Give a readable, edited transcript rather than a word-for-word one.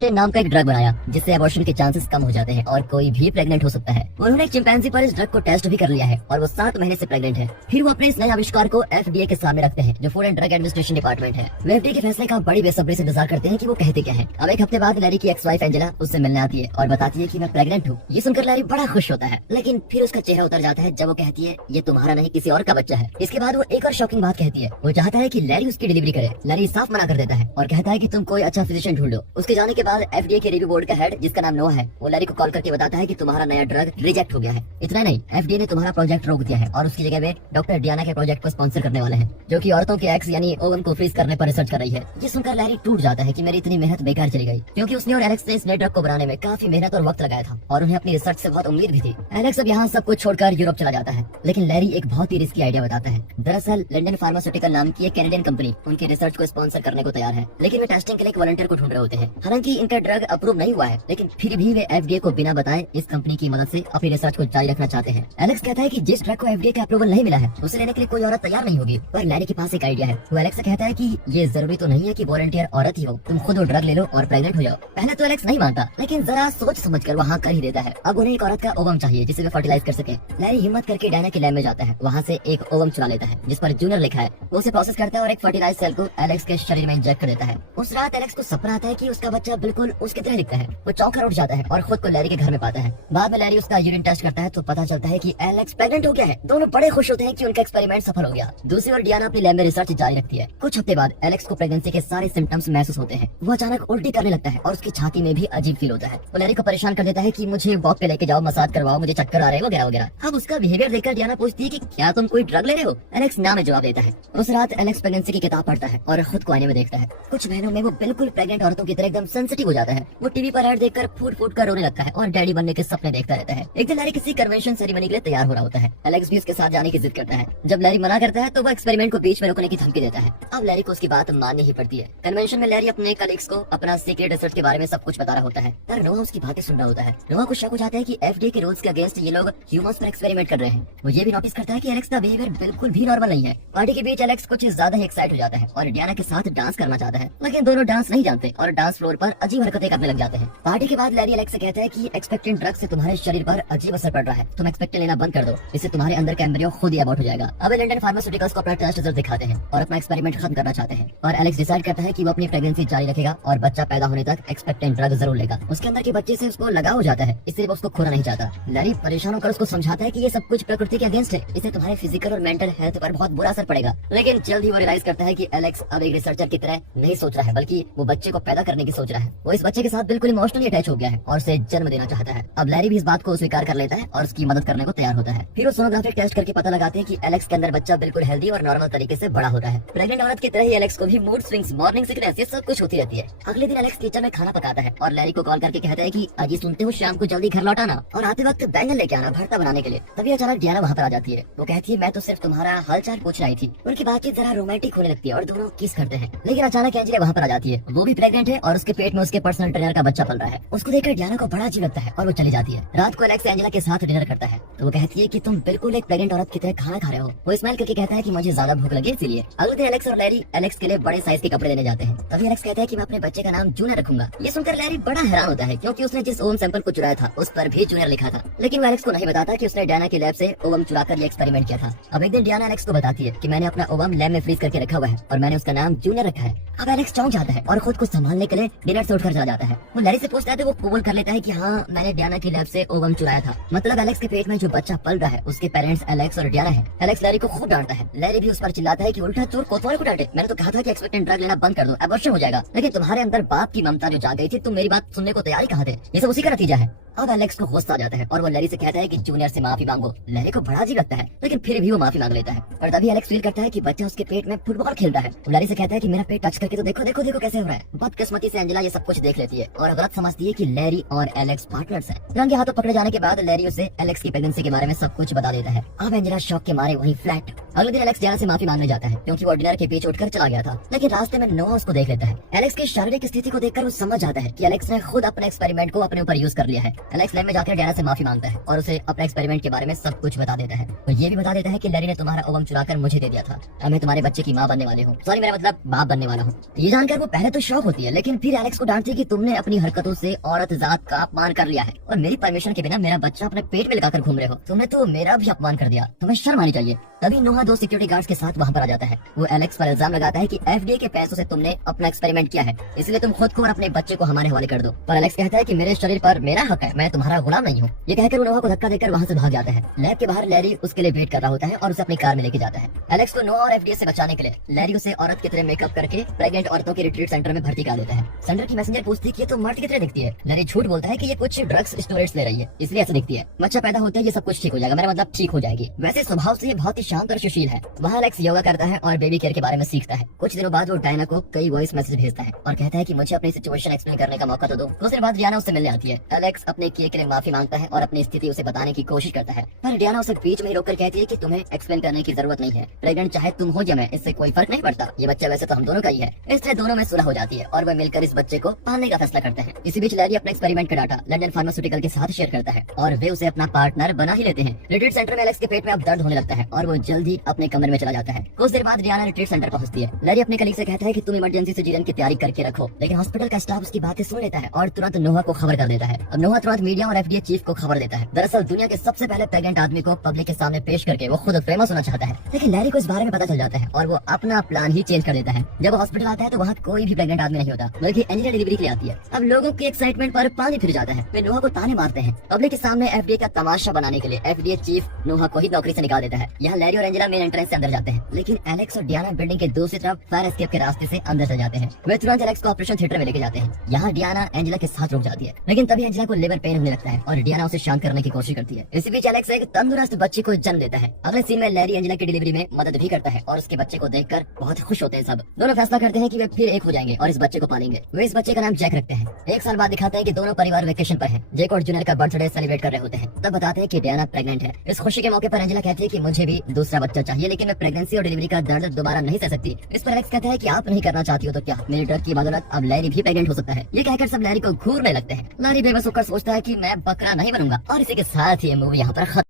नाम का एक ड्रग बनाया जिससे अबॉर्शन के चांसेस कम हो जाते हैं और कोई भी प्रेग्नेंट हो सकता है। उन्होंने एक चिंपैंजी पर इस ड्रग को टेस्ट भी कर लिया है और वो 7 महीने से प्रेग्नेंट है। फिर वो अपने इस नए आविष्कार को FDA के सामने रखते हैं, जो food and drug administration department है। वे FDA के फैसले का बड़ी बेसब्री से इंतजार करते हैं कि वो कहते क्या है। अब एक हफ्ते बाद लैरी की एक्स वाइफ एंजेला उससे मिलने आती है और बताती है कि मैं प्रेग्नेंट हूँ। ये सुनकर लैरी बड़ा खुश होता है, लेकिन फिर उसका चेहरा उतर जाता है जब वो कहती है ये तुम्हारा नहीं किसी और का बच्चा है। इसके बाद वो एक और शॉकिंग बात कहती है, वो चाहता है कि लैरी उसकी डिलीवरी करे। लैरी साफ मना कर देता है और कहता है कि तुम कोई अच्छा फिजिशियन ढूंढो। उसके जाने के बाद FDA के बोर्ड का हेड जिसका नाम नोआ है, वो लैरी को कॉल करके बताता है कि तुम्हारा नया ड्रग रिजेक्ट हो गया है। इतना नहीं, FDA ने तुम्हारा प्रोजेक्ट रोक दिया है और उसकी जगह में डॉक्टर डियाना के प्रोजेक्ट को स्पॉन्सर करने वाले हैं, जो कि औरतों के एक्स यानी ओवम को फ्रीज करने पर रिसर्च कर रही है। ये सुनकर लैरी टूट जाता है कि मेरी इतनी मेहनत बेकार चली गई, क्योंकि उसने और एलेक्स ने इस नए ड्रग को बनाने में काफी मेहनत और वक्त लगाया था और उन्हें अपनी रिसर्च से बहुत उम्मीद भी थी। एलेक्स अब यहाँ सब कुछ छोड़कर यूरोप चला जाता है, लेकिन लैरी एक बहुत ही रिस्की आइडिया बताता है। दरअसल लंडन फार्मास्यूटिकल नाम की एक कैनेडियन कंपनी उनकी रिसर्च को स्पॉन्सर करने को तैयार है, लेकिन वे टेस्टिंग के लिए एक वॉलंटियर को ढूंढ रहे होते हैं। हालांकि इनका ड्रग अप्रूव नहीं हुआ है, लेकिन फिर भी वे FDA को बिना बताए इस कंपनी की मदद से अपनी रिसर्च को जारी रखना चाहते हैं। एलेक्स कहता है कि जिस ड्रग को FDA का अप्रूवल नहीं मिला है उसे लेने के लिए कोई औरत तैयार नहीं होगी, पर लैरी के पास एक आइडिया है। वो एलेक्स से कहता है कि ये जरूरी तो नहीं है कि वॉलंटियर औरत ही हो, तुम खुद वो ड्रग ले लो और प्रेग्नेंट हो जाओ। पहले तो एलेक्स नहीं मानता, लेकिन जरा सोच समझ कर वहाँ कर ही देता है। अब उन्हें एक औरत का ओवम चाहिए जिसे वे फर्टिलाइज कर सके। लैरी हिम्मत करके डायना के लैब में जाता है, वहाँ से एक ओवम चुरा लेता है जिस पर जूनियर लिखा है। वो उसे प्रोसेस करता है और एक फर्टिलाइज सेल को एलेक्स के शरीर में इंजेक्ट कर देता है। उस रात एलेक्स को सपना आता है कि उसका बच्चा बिल्कुल उसकी तरह दिखता है। वो चौंक कर उठ जाता है और खुद को लैरी के घर में पाता है। बाद में लैरी उसका यूरिन टेस्ट करता है तो पता चलता है कि एलेक्स प्रेग्नेंट हो गया है। दोनों बड़े खुश होते हैं कि उनका एक्सपेरिमेंट सफल हो गया। दूसरी ओर डियाना अपनी लैब में रिसर्च जारी रखती है। कुछ हफ्ते बाद एलेक्स को प्रेगनेंसी के सारे सिम्टम्स महसूस होते हैं। वो अचानक उल्टी करने लगता है और उसकी छाती में भी अजीब फील होता है। वो लैरी को परेशान कर देता है कि मुझे वॉक पे लेके जाओ, मसाज करवाओ, मुझे चक्कर आ रहे वगैरह वगैरह। अब उसका बिहेवियर देखकर डियाना पूछती है कि क्या तुम कोई ड्रग ले रहे हो? एलेक्स ना में जवाब देता है। उस रात एलेक्स प्रेगनेंसी की किताब पढ़ता है और खुद को आईने में देखता है। कुछ महीनों में वो बिल्कुल प्रेग्नेंट औरतों की तरह एकदम सेंसिटिव हो जाता है। वो टीवी पर ऐड देखकर फूट फूट कर रोने लगता है और डैडी बनने के सपने देखता रहता है। एक दिन लैरी किसी कन्वेंशन सेरेमनी के लिए तैयार हो रहा होता है। एलेक्स भी उसके साथ जाने की जिद करता है। जब लैरी मना करता है तो वो एक्सपेरिमेंट को बीच में रोकने की धमकी देता है। अब लैरी को उसकी बात माननी ही पड़ती है। कन्वेंशन में लैरी अपने कलीग्स को अपना सीक्रेट रिसर्च के बारे में सब कुछ बता रहा होता है, पर नोआ उसकी बातें सुन रहा होता है। नोआ को शक हो जाता है कि FDA के रूल्स के अगेंस्ट ये लोग ह्यूमंस पर एक्सपेरिमेंट कर रहे हैं। वो ये भी नोटिस करता है कि एलेक्स का बिहेवियर बिल्कुल भी नॉर्मल नहीं है। पार्टी के बीच एलेक्स कुछ ज्यादा ही एक्साइट हो जाता है और डियाना के साथ डांस करना चाहता है, लेकिन दोनों डांस नहीं जानते और डांस फ्लोर पर अजीब हरकतें करने लग जाते हैं। पार्टी के बाद लैरी एलेक्स से कहता है कि एक्सपेक्टेंट ड्रग से तुम्हारे शरीर पर अजीब असर पड़ रहा है, तुम एक्सपेक्टेंट लेना बंद कर दो, इससे तुम्हारे अंदर का एम्ब्रियो खुद ही अबॉर्ट हो जाएगा। अब लंडन फार्मास्यूटिकल्स को अपना टेस्ट रिजल्ट दिखाते हैं और अपना एक्सपेरिमेंट खत्म करना चाहते हैं, और एलेक्स डिसाइड करता है कि वो अपनी प्रेगनेंसी जारी रखेगा और बच्चा पैदा होने तक एक्सपेक्टेंट ड्रग जरूर लेगा। उसके अंदर के बच्चे से उसको लगाव हो जाता है, इसलिए वो उसको खोना नहीं चाहता। लैरी परेशान होकर उसको समझाता है कि ये सब कुछ प्रकृति के अगेंस्ट है, इससे तुम्हारे फिजिकल और मेंटल हेल्थ पर बहुत बुरा असर पड़ेगा। लेकिन जल्द ही वो रियलाइज करता है कि एलेक्स अब एक रिसर्चर की तरह नहीं सोच रहा है, बल्कि वो बच्चे को पैदा करने की सोच रहा है। वो इस बच्चे के साथ बिल्कुल इमोशनली अटैच हो गया है और उसे जन्म देना चाहता है। अब लैरी भी इस बात को स्वीकार कर लेता है और उसकी मदद करने को तैयार होता है। फिर वो सोनोग्राफिक टेस्ट करके पता लगाते हैं कि एलेक्स के अंदर बच्चा बिल्कुल हेल्दी और नॉर्मल तरीके से बड़ा होता है। प्रेग्नेंट औरत की तरह ही एलेक्स को भी मूड स्विंग्स, मॉर्निंग सिकनेस, ये सब कुछ होती रहती है। अगले दिन एलेक्स किचन में खाना पकाता है और लैरी को कॉल करके कहता है कि आज सुनते हो शाम को जल्दी घर लौटाना और आते वक्त बैंगन लेके आना भरता बनाने के लिए। तभी अचानक डियाना वहाँ पर आ जाती है। वो कहती है मैं तो सिर्फ तुम्हारा हालचाल पूछ रही थी। उनकी बातचीत जरा रोमांटिक होने लगती है और दोनों किस करते हैं, लेकिन अचानक एंजेला वहाँ पर आ जाती है। वो भी प्रेग्नेंट है और उसके पेट में उसके पर्सनल ट्रेनर का बच्चा पल रहा है। उसको देखकर डियाना को बड़ा अजीब लगता है और वो चली जाती है। रात को एलेक्स एंजेला के साथ डिनर करता है तो वो कहती है कि तुम बिल्कुल एक प्रेग्नेंट औरत की तरह खाना खा रहे हो। वो स्माइल करके कहता है कि मुझे ज्यादा भूख लगी इसीलिए। अगले दिन एलेक्स और लैरी एलेक्स के लिए बड़े साइज के कपड़े लेने जाते हैं। तभी एलेक्स कहता है कि मैं अपने बच्चे का नाम जूनियर रखूंगा। ये सुनकर लैरी बड़ा हैरान होता है, क्योंकि उसने जिस ओवम सैंपल को चुराया था उस पर भी जूनियर लिखा था, लेकिन वो एलेक्स को नहीं बताता कि उसने डियाना की लैब से ओवम चुरा कर ये एक्सपेरिमेंट किया था। अब एक दिन डियाना एलेक्स को बताती है कि मैंने अपना ओवम लैब में फ्रीज करके रखा हुआ है और मैंने उसका नाम जूनियर रखा है। अब एलेक्स चौंक जाता है और खुद को संभालने के लिए डिनर से उठकर चला जाता है। वो लैरी से पूछता है तो वो कबूल कर लेता है कि हाँ मैंने डियाना की लैब से ओवम चुराया था। मतलब एलेक्स के पेट में जो बच्चा पल रहा है उसके पेरेंट्स एलेक्स और डियाना है। एलेक्स लैरी को खूब डांटता है। लैरी भी उस पर चिल्लाता है कि उल्टा चोर कोतवाल को डांटे, मैंने तो कहा था कि एक्सपेक्टेंट ड्रग लेना बंद कर दो, अबॉर्शन हो जाएगा, लेकिन तुम्हारे अंदर बाप की ममता जो जाग गई थी तुम मेरी बात सुनने को तैयार ही कहाँ थे। ये सब उसी का नतीजा है। अब एलेक्स को गुस्सा आ जाता है और वो लैरी से कहता है कि जूनियर से माफी मांगो। लैरी को बड़ा अजीब लगता है, लेकिन फिर भी वो माफी मांग लेता है। और तभी एलेक्स फील करता है कि बच्चा उसके पेट में फुटबॉल खेलता है। लैरी से कहता है कि मेरा पेट टच करके तो देखो देखो देखो कैसे हो रहा है। बदकिस्मती से एंजेला ये सब कुछ देख लेती है और गलत समझती है कि लैरी और एलेक्स पार्टनर्स हैं। रंगे हाथों पकड़े जाने के बाद लैरी उसे एलेक्स की प्रेगनेंसी के बारे में सब कुछ बता देता है। अब एंजेला शॉक के मारे वहीं फ्लैट। अगले दिन एलेक्स डियाना से माफी मांगने जाता है क्योंकि वो डिनर के पीछे उठकर चला गया था, लेकिन रास्ते में नोआ उसको देख लेता है। एलेक्स की शारीरिक स्थिति को देखकर वो समझ जाता है कि एलेक्स ने खुद अपने एक्सपेरिमेंट को अपने ऊपर यूज कर लिया है एलेक्स लैब में जाकर डियाना से माफी मांगता है और उसे अपने एक्सपेरिमेंट के बारे में सब कुछ बता देता है और ये भी बता देता है कि लैरी ने तुम्हारा ओवम चुराकर मुझे दे दिया था। अब मैं तुम्हारे बच्चे की माँ बनने वाले हूँ, सॉरी मेरा मतलब बाप बनने वाला हूँ। ये जानकर वो पहले तो शॉक होती है, लेकिन फिर एलेक्स को डांटती है कि तुमने अपनी हरकतों से औरत जात का अपमान कर लिया है और मेरी परमिशन के बिना मेरा बच्चा अपने पेट में लगाकर घूम रहे हो। तुमने तो मेरा भी अपमान कर दिया, तुम्हें शर्म आनी चाहिए। तभी नोहा दो सिक्योरिटी गार्ड्स के साथ वहाँ पर आ जाता है। वो एलेक्स पर इल्जाम लगाता है कि एफडीए के पैसों से तुमने अपना एक्सपेरिमेंट किया है, इसलिए तुम खुद को और अपने बच्चे को हमारे हवाले कर दो। पर एलेक्स कहता है कि मेरे शरीर पर मेरा हक है, मैं तुम्हारा गुलाम नहीं हूँ। ये कहकर वो नोहा को धक्का देकर वहाँ से भाग जाता है। लैब के बाहर लैरी उसके लिए वेट कर रहा होता है और उसे अपनी कार में लेके जाता है। एलेक्स को नोहा और एफडीए से बचाने के लिए लैरी उसे औरत की तरह मेकअप करके प्रेग्नेंट औरतों के रिट्रीट सेंटर में भर्ती करा देता है। सेंटर की मैसेंजर पूछती है कि ये तो मर्द की तरह दिखती है। लैरी झूठ बोलता है कि ये कुछ ड्रग्स स्टोरेज ले रही है, इसलिए ऐसे दिखती है। बच्चा पैदा होता है ये सब कुछ ठीक हो जाएगा, मेरा मतलब ठीक हो जाएगी। वैसे स्वभाव से ये बहुत ही शांत और सुशील है। वहाँ एलेक्स योगा करता है और बेबी केयर के बारे में सीखता है। कुछ दिनों बाद वो डायना को कई वॉइस मैसेज भेजता है और कहता है कि मुझे अपनी सिचुएशन एक्सप्लेन करने का मौका तो दो। कुछ दिन बाद डियाना उससे मिलने आती है। एलेक्स अपने किए के लिए माफी मांगता है और अपनी स्थिति उसे बताने की कोशिश करता है, पर डियाना उसे बीच में ही रोककर कहती है कि तुम्हें एक्सप्लेन करने की जरूरत नहीं है। प्रेग्नेंट चाहे तुम हो या मैं, इससे कोई फर्क नहीं पड़ता। ये बच्चा वैसे तो हम दोनों का ही है। इससे दोनों में सुलह हो जाती है और वे मिलकर इस बच्चे को पालने का फैसला करते हैं। इसी बीच लैरी अपने एक्सपेरिमेंट का डाटा लंदन फार्मास्यूटिकल के साथ शेयर करता है और वे उसे अपना पार्टनर बना ही लेते हैं। रिट्रीट सेंटर में एलेक्स के पेट में अब दर्द होने लगता है और वो जल्द ही अपने कमरे में चला जाता है। कुछ देर बाद डियाना रिट्रीट सेंटर पहुंचती है। लैरी अपने कलीग से कहता है कि तुम इमरजेंसी सिजेरियन की तैयारी करके रखो, लेकिन हॉस्पिटल का स्टाफ उसकी बातें सुन लेता है और तुरंत नोहा को खबर कर देता है। अब नोहा तुरंत मीडिया और एफडीए चीफ को खबर देता है। दरअसल दुनिया के सबसे पहले प्रेग्नेंट आदमी को पब्लिक के सामने पेश करके वो खुद फेमस होना चाहता है, लेकिन लैरी को इस बारे में पता चल जाता है और वो अपना प्लान ही चेंज कर देता है। जब वो हॉस्पिटल आता है तो वहाँ कोई भी प्रेग्नेंट आदमी नहीं होता, बल्कि एंजेला डिलीवरी के लिए आती है। अब लोगों की एक्साइटमेंट पर पानी फिर जाता है। वे नोहा को ताने मारते हैं। पब्लिक के सामने एफडीए का तमाशा बनाने के लिए एफडीए चीफ नोहा को ही नौकरी से निकाल देता है। यहाँ लैरी और एंजेला मेन एंट्रेंस से अंदर जाते हैं, लेकिन एलेक्स और डियाना बिल्डिंग के दूसरी तरफ फायर एस्केप के रास्ते से अंदर चले जाते हैं। वे तुरंत एलेक्स को ऑपरेशन थिएटर में लेके जाते हैं। यहाँ डियाना एंजेला के साथ रुक जाती है, लेकिन तभी एंजेला को लेबर पेन होने लगता है और डियाना उसे शांत करने की कोशिश करती है। इसी बीच एलेक्स एक तंदुरुस्त बच्ची को जन्म देता है। अगले सीन में लैरी एंजेला की डिलीवरी में मदद भी करता है और उसके बच्चे को देखकर बहुत खुश होते हैं। सब दोनों फैसला करते हैं कि वे फिर एक हो जाएंगे और इस बच्चे को पालेंगे। वे इस बच्चे का नाम जैक रखते हैं। एक साल बाद दिखाते हैं कि दोनों परिवार वेकेशन पर हैं। जैक और जूनियर का बर्थडे सेलिब्रेट कर रहे होते हैं। तब बताते हैं कि डियाना प्रेग्नेंट है। इस खुशी के मौके पर एंजेला कहती है कि मुझे भी दूसरा बच्चा चाहिए, लेकिन मैं प्रेगनेंसी और डिलीवरी का दर्द दोबारा नहीं सह सकती। इस पर एलेक्स कहता है कि आप नहीं करना चाहती हो तो क्या, मेरी ड्रग की बदौलत अब लैरी भी प्रेग्नेंट हो सकता है। ये कहकर सब लैरी को घूरने लगते हैं। लैरी बेबस होकर सोचता है कि मैं बकरा नहीं बनूंगा और इसी के साथ ही मूवी यहाँ पर